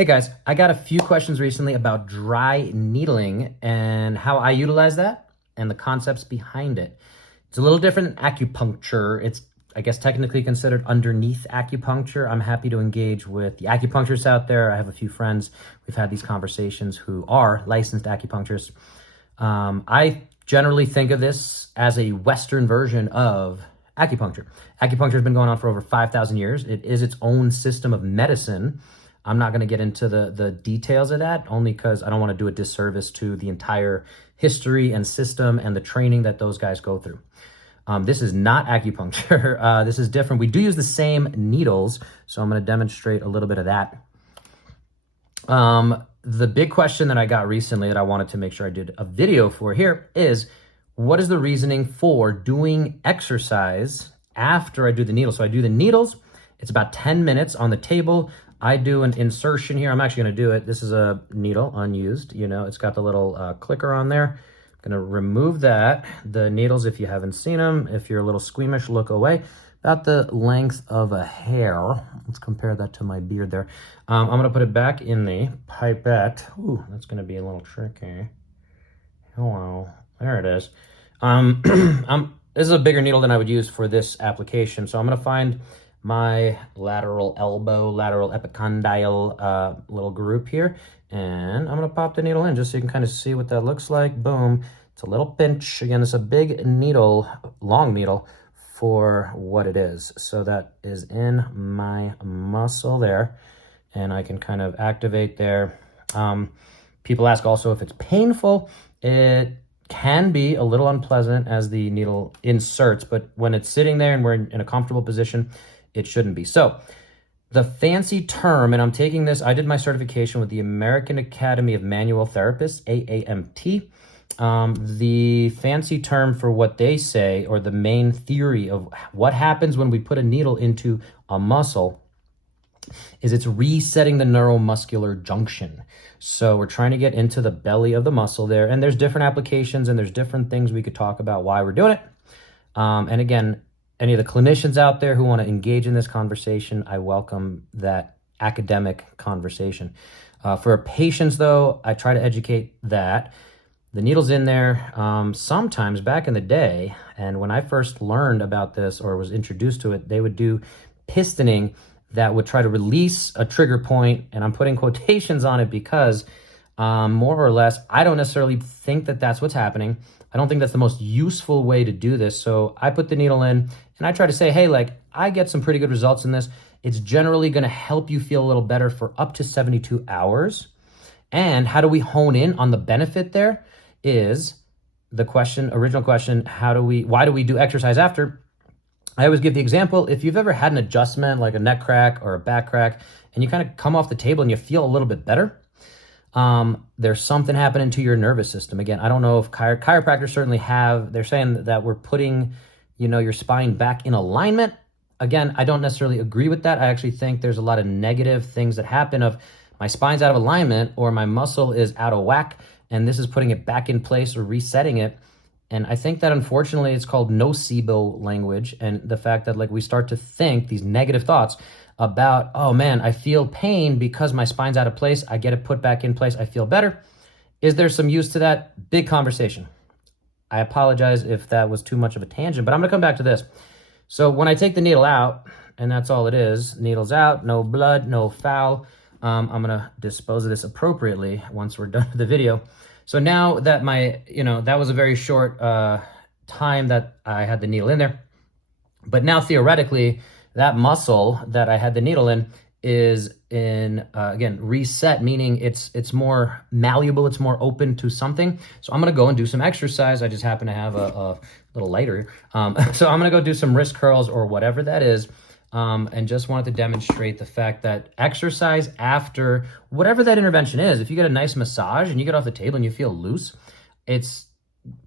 Hey guys, I got a few questions recently about dry needling and how I utilize that and the concepts behind it. It's a little different than acupuncture. It's, I guess, technically considered underneath acupuncture. I'm happy to engage with the acupuncturists out there. I have a few friends. We've had these conversations who are licensed acupuncturists. I generally think of this as a Western version of acupuncture. Acupuncture has been going on for over 5,000 years. It is its own system of medicine. I'm not going to get into the details of that, only because I don't want to do a disservice to the entire history and system and the training that those guys go through. This is not acupuncture. This is different. We do use the same needles, so I'm going to demonstrate a little bit of that. The big question that I got recently that I wanted to make sure I did a video for here is, what is the reasoning for doing exercise after I do the needles? So I do the needles. It's about 10 minutes on the table. I do an insertion here. I'm actually going to do it. This is a needle, unused. You know, it's got the little clicker on there. I'm going to remove that. The needles, if you haven't seen them, if you're a little squeamish, look away. About the length of a hair. Let's compare that to my beard there. I'm going to put it back in the pipette. Ooh, that's going to be a little tricky. Hello. There it is. This is a bigger needle than I would use for this application. So I'm going to find my lateral elbow, lateral epicondyle little group here. And I'm going to pop the needle in just so you can kind of see what that looks like. Boom. It's a little pinch. Again, it's a big needle, long needle for what it is. So that is in my muscle there. And I can kind of activate there. People ask also if it's painful. It can be a little unpleasant as the needle inserts, but when it's sitting there and we're in a comfortable position, it shouldn't be. So the fancy term, and I'm taking this, I did my certification with the American Academy of Manual Therapists, AAMT. The fancy term for what they say, or the main theory of what happens when we put a needle into a muscle, is it's resetting the neuromuscular junction. So we're trying to get into the belly of the muscle there, and there's different applications and there's different things we could talk about why we're doing it. And again, any of the clinicians out there who want to engage in this conversation, I welcome that academic conversation. For patients, though, I try to educate that the needle's in there. Sometimes back in the day, and when I first learned about this or was introduced to it, they would do pistoning that would try to release a trigger point, and I'm putting quotations on it because more or less, I don't necessarily think that that's what's happening. I don't think that's the most useful way to do this. So I put the needle in and I try to say, hey, like, I get some pretty good results in this. It's generally going to help you feel a little better for up to 72 hours. And how do we hone in on the benefit there is the question, original question, why do we do exercise after? I always give the example, if you've ever had an adjustment like a neck crack or a back crack, and you kind of come off the table and you feel a little bit better, there's something happening to your nervous system. Again, I don't know if chiropractors certainly they're saying that we're putting, your spine back in alignment. Again, I don't necessarily agree with that. I actually think there's a lot of negative things that happen of my spine's out of alignment or my muscle is out of whack, and this is putting it back in place or resetting it. And I think that unfortunately it's called nocebo language, and the fact that like we start to think these negative thoughts about, oh man, I feel pain because my spine's out of place. I get it put back in place. I feel better. Is there some use to that? Big conversation. I apologize if that was too much of a tangent, but I'm going to come back to this. So when I take the needle out, and that's all it is, needle's out, no blood, no foul. I'm going to dispose of this appropriately once we're done with the video. So now that that was a very short time that I had the needle in there. But now theoretically, that muscle that I had the needle in is again, reset, meaning it's more malleable, it's more open to something. So I'm going to go and do some exercise. I just happen to have a little lighter. So I'm going to go do some wrist curls or whatever that is. And just wanted to demonstrate the fact that exercise after whatever that intervention is, if you get a nice massage and you get off the table and you feel loose, it's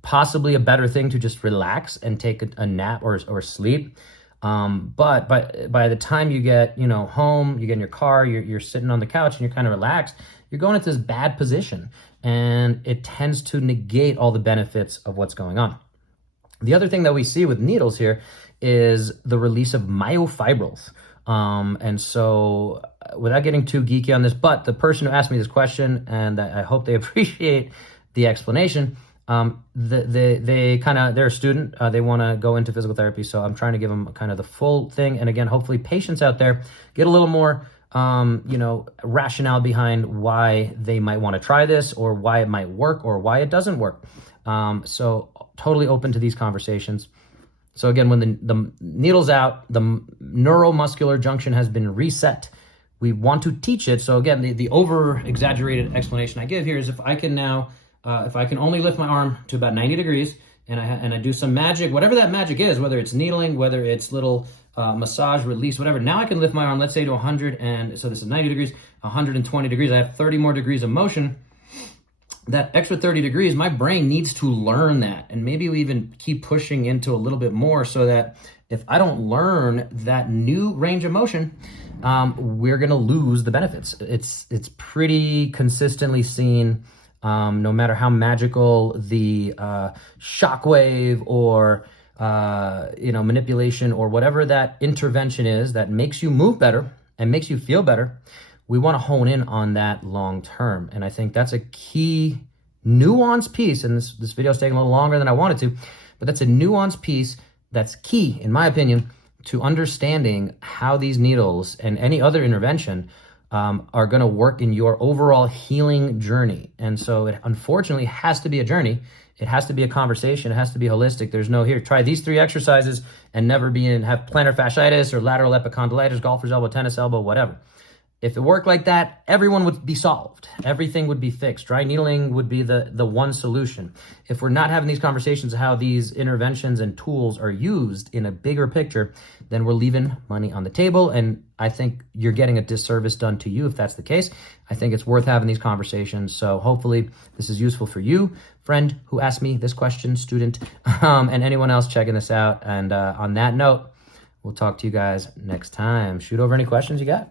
possibly a better thing to just relax and take a nap or sleep. But by the time you get, home, you get in your car, you're sitting on the couch and you're kind of relaxed, you're going into this bad position, and it tends to negate all the benefits of what's going on. The other thing that we see with needles here is the release of myofibrils. And so without getting too geeky on this, but the person who asked me this question, and I hope they appreciate the explanation, they kind of, they're a student, they want to go into physical therapy, so I'm trying to give them kind of the full thing. And again, hopefully patients out there get a little more rationale behind why they might want to try this, or why it might work, or why it doesn't work. So totally open to these conversations. So again, when the needle's out, the neuromuscular junction has been reset. We want to teach it. So again, the over-exaggerated explanation I give here is if I can now, if I can only lift my arm to about 90 degrees, and I do some magic, whatever that magic is, whether it's needling, whether it's little massage, release, whatever. Now I can lift my arm, let's say to 100, and so this is 90 degrees, 120 degrees. I have 30 more degrees of motion. That extra 30 degrees, my brain needs to learn that. And maybe we even keep pushing into a little bit more, so that if I don't learn that new range of motion, we're going to lose the benefits. It's pretty consistently seen, no matter how magical the shockwave or manipulation or whatever that intervention is that makes you move better and makes you feel better. We want to hone in on that long term. And I think that's a key nuanced piece. And this video is taking a little longer than I wanted to, but that's a nuanced piece that's key, in my opinion, to understanding how these needles and any other intervention are going to work in your overall healing journey. And so it unfortunately has to be a journey. It has to be a conversation. It has to be holistic. There's no, here, try these 3 exercises and never have plantar fasciitis or lateral epicondylitis, golfer's elbow, tennis elbow, whatever. If it worked like that, everyone would be solved. Everything would be fixed. Dry needling would be the one solution. If we're not having these conversations of how these interventions and tools are used in a bigger picture, then we're leaving money on the table. And I think you're getting a disservice done to you if that's the case. I think it's worth having these conversations. So hopefully this is useful for you, friend who asked me this question, student, and anyone else checking this out. And on that note, we'll talk to you guys next time. Shoot over any questions you got.